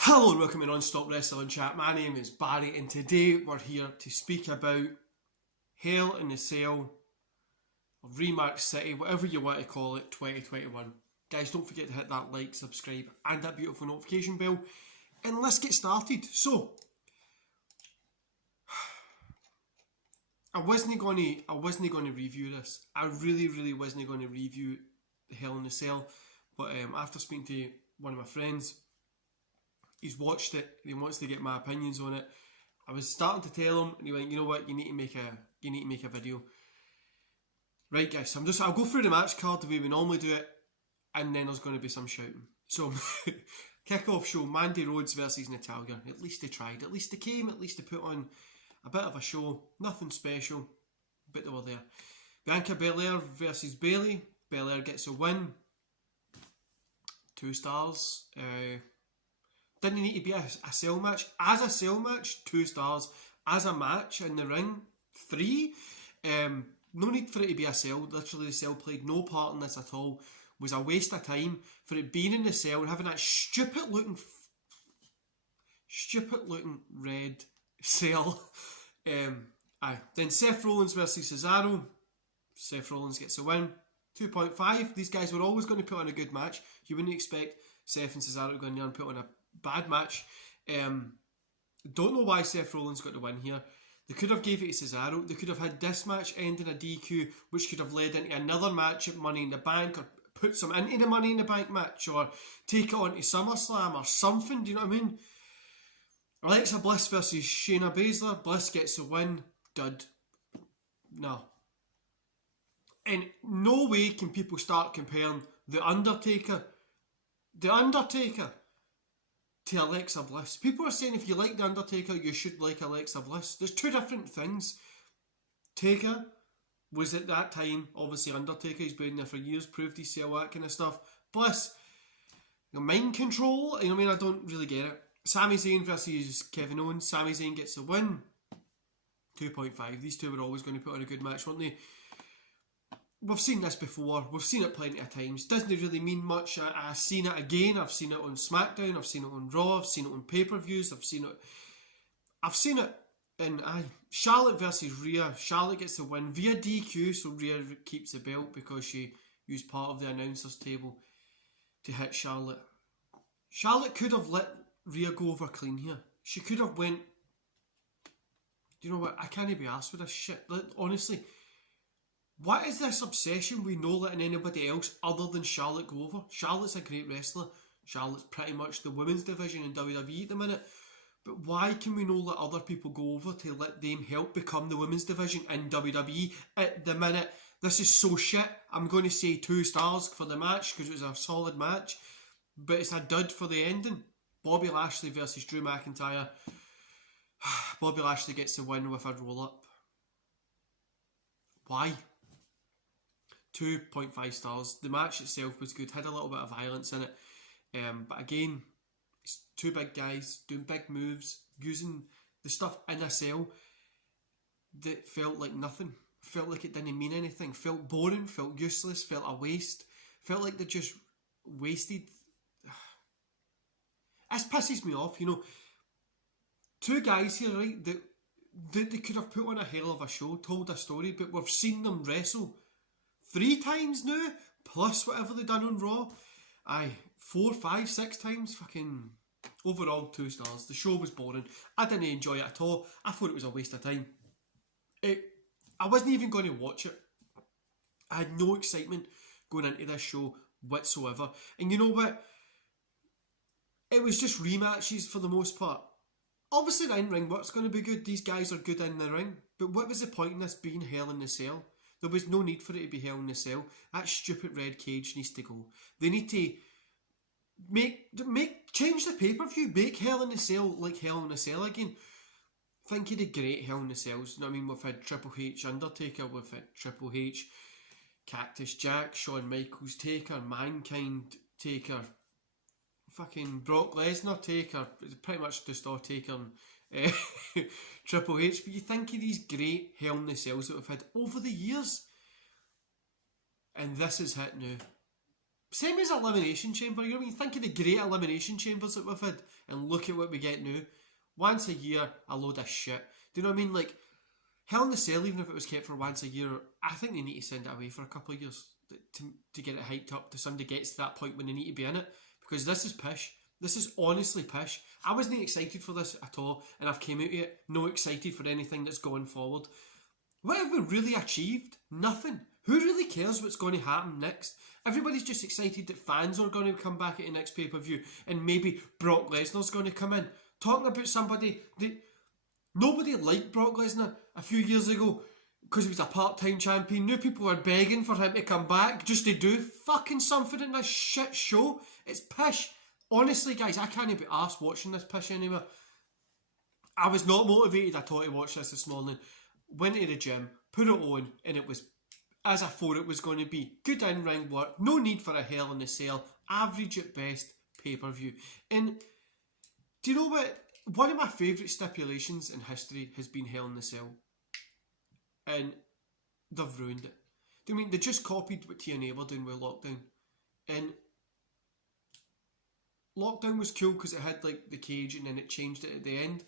Hello and welcome to Non-Stop Wrestling Chat. My name is Barry and today we're here to speak about Hell in the Cell, or Rematch City, whatever you want to call it, 2021. Guys, don't forget to hit that like, subscribe and that beautiful notification bell. And let's get started. So, I wasn't going to review this. I really wasn't going to review Hell in the Cell. But after speaking to one of my friends, he's watched it and he wants to get my opinions on it. I was starting to tell him and he went, you know what, you need to make a video. Right guys, so I'll go through the match card the way we normally do it, and then there's going to be some shouting. So kick-off show, Mandy Rhodes versus Natalya. At least they tried, at least they came, at least they put on a bit of a show. Nothing special, but they were there. Bianca Belair versus Bayley. Belair gets a win. 2 stars. Didn't need to be a cell match. As a cell match, 2 stars. As a match in the ring, 3. No need for it to be a cell. Literally, the cell played no part in this at all. It was a waste of time for it being in the cell and having that stupid looking red cell. Then Seth Rollins versus Cesaro. Seth Rollins gets a win. 2.5. These guys were always going to put on a good match. You wouldn't expect Seth and Cesaro to go in there and put on a bad match. Don't know why Seth Rollins got the win here. They could have gave it to Cesaro. They could have had this match end in a DQ, which could have led into another match at Money in the Bank, or put some into the Money in the Bank match, or take it on to SummerSlam or something. Do you know what I mean? Alexa Bliss versus Shayna Baszler. Bliss gets the win. Dud. No. In no way can people start comparing The Undertaker to Alexa Bliss. People are saying if you like The Undertaker, you should like Alexa Bliss. There's 2 different things. Taker was at that time, obviously Undertaker, he's been there for years, proved himself, that kind of stuff. Bliss, mind control, you know what I mean? I don't really get it. Sami Zayn versus Kevin Owens. Sami Zayn gets the win. 2.5. These 2 were always going to put on a good match, weren't they? We've seen this before, we've seen it plenty of times. Doesn't really mean much. I've seen it again, I've seen it on SmackDown, I've seen it on Raw, I've seen it on pay-per-views, I've seen it in Charlotte versus Rhea. Charlotte gets the win via DQ, so Rhea keeps the belt because she used part of the announcer's table to hit Charlotte. Charlotte could have let Rhea go over clean here. She could have went, do you know what, I can't be arsed with this shit. Like, honestly, what is this obsession with no letting anybody else other than Charlotte go over? Charlotte's a great wrestler. Charlotte's pretty much the women's division in WWE at the minute. But why can we not let other people go over to let them help become the women's division in WWE at the minute? This is so shit. I'm going to say 2 stars for the match because it was a solid match. But it's a dud for the ending. Bobby Lashley versus Drew McIntyre. Bobby Lashley gets the win with a roll-up. Why? 2.5 stars. The match itself was good, had a little bit of violence in it, but again, it's 2 big guys doing big moves, using the stuff in a cell that felt like nothing, felt like it didn't mean anything, felt boring, felt useless, felt a waste, felt like they just wasted. This pisses me off, you know. 2 guys here, right, that they could have put on a hell of a show, told a story, but we've seen them wrestle 3 times now, plus whatever they done on Raw. 4, 5, 6 times. Fucking overall 2 stars. The show was boring. I didn't enjoy it at all. I thought it was a waste of time. I wasn't even going to watch it. I had no excitement going into this show whatsoever. And you know what? It was just rematches for the most part. Obviously the in-ring work's going to be good. These guys are good in the ring. But what was the point in this being Hell in the Cell? There was no need for it to be Hell in the Cell. That stupid red cage needs to go. They need to change the pay-per-view. Make Hell in the Cell like Hell in the Cell again. Think of the great Hell in the Cells. You know what I mean? We've had Triple H Undertaker, we've had Triple H Cactus Jack, Shawn Michaels Taker, Mankind Taker, fucking Brock Lesnar Taker. It's pretty much just all Taker and Triple H. But you think of these great Hell in the Cells that we've had over the years, and this is it now. Same as Elimination Chamber, you know what I mean? Think of the great Elimination Chambers that we've had, and look at what we get now. Once a year, a load of shit. Do you know what I mean? Like, Hell in the Cell, even if it was kept for once a year, I think they need to send it away for a couple of years to get it hyped up to somebody gets to that point when they need to be in it. Because this is pish. This is honestly pish. I wasn't excited for this at all, and I've came out of it no excited for anything that's going forward. What have we really achieved? Nothing. Who really cares what's going to happen next? Everybody's just excited that fans are going to come back at the next pay-per-view and maybe Brock Lesnar's going to come in. Talking about somebody that nobody liked Brock Lesnar a few years ago because he was a part-time champion. New people were begging for him to come back just to do fucking something in this shit show. It's pish. Honestly, guys, I can't be arsed watching this pish anymore. I was not motivated at all to watch this morning. Went to the gym, put it on, and it was as I thought it was going to be. Good in-ring work, no need for a Hell in a Cell, average at best pay-per-view. And do you know what? One of my favourite stipulations in history has been Hell in a Cell. And they've ruined it. I mean, they just copied what TNA were doing with Lockdown. And Lockdown was cool because it had like the cage and then it changed it at the end.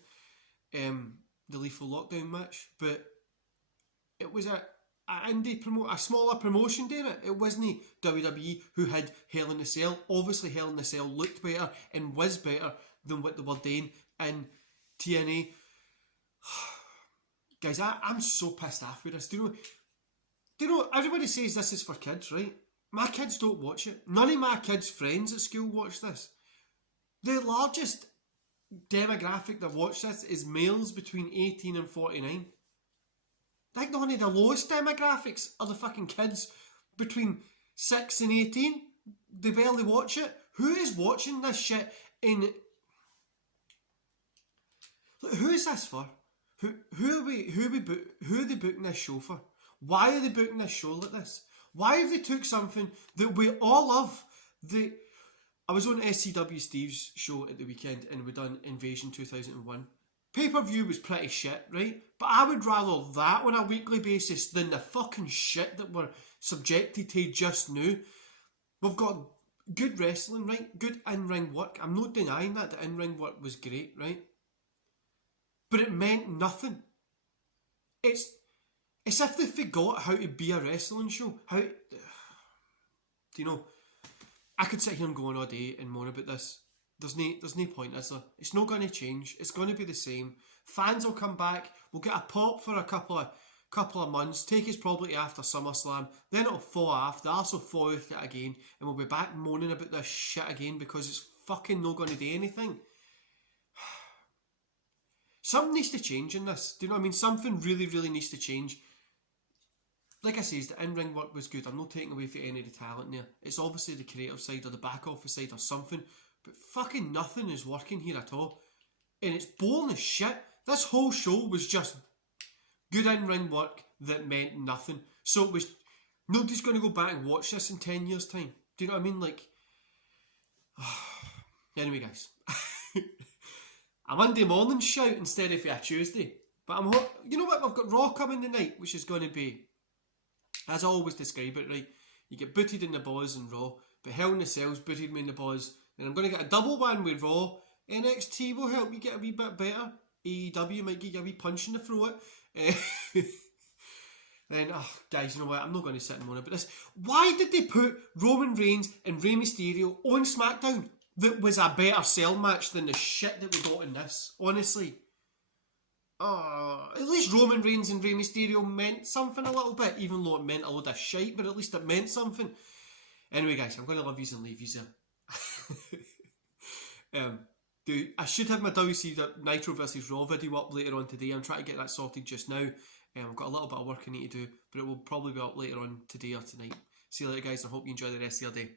The Lethal Lockdown match. But it was a smaller promotion doing it. It wasn't WWE who had Hell in a Cell. Obviously Hell in a Cell looked better and was better than what they were doing in TNA. Guys, I'm so pissed off with this. Do you know, everybody says this is for kids, right? My kids don't watch it. None of my kids' friends at school watch this. The largest demographic that watch this is males between 18 and 49. Like one of the lowest demographics are the fucking kids between 6 and 18. They barely watch it. Who is watching this shit in... Who is this for? Who are they booking this show for? Why are they booking this show like this? Why have they took something that we all love? I was on SCW Steve's show at the weekend and we done Invasion 2001. Pay-per-view was pretty shit, right? But I would rather that on a weekly basis than the fucking shit that we're subjected to just now. We've got good wrestling, right? Good in-ring work. I'm not denying that the in-ring work was great, right? But it meant nothing. It's as if they forgot how to be a wrestling show. Do you know? I could sit here and go on all day and moan about this. There's no point, is there? It's not going to change. It's going to be the same. Fans will come back. We'll get a pop for a couple of months. Take us probably after SummerSlam. Then it'll fall off. The arse will fall out it again. And we'll be back moaning about this shit again because it's fucking not going to do anything. Something needs to change in this. Do you know what I mean? Something really, really needs to change. Like I says, the in-ring work was good. I'm not taking away from any of the talent there. It's obviously the creative side or the back office side or something. But fucking nothing is working here at all. And it's boring as shit. This whole show was just good in-ring work that meant nothing. So it was... Nobody's going to go back and watch this in 10 years' time. Do you know what I mean? Like... Anyway, guys. A Monday morning shout instead of a Tuesday. But you know what? We've got Raw coming tonight, which is going to be... As I always describe it, right? You get booted in the balls in Raw, but Hell in a Cell's booted me in the balls. Then I'm going to get a double one with Raw. NXT will help you get a wee bit better. AEW might give you a wee punch in the throat. Then, guys, you know what? I'm not going to sit and moan about this. Why did they put Roman Reigns and Rey Mysterio on SmackDown? That was a better cell match than the shit that we got in this. Honestly. At least Roman Reigns and Rey Mysterio meant something a little bit, even though it meant a load of shite, but at least it meant something. Anyway, guys, I'm going to love yous and leave yous there. I should have my WC Nitro vs Raw video up later on today. I'm trying to get that sorted just now. I've got a little bit of work I need to do, but it will probably be up later on today or tonight. See you later, guys, and I hope you enjoy the rest of your day.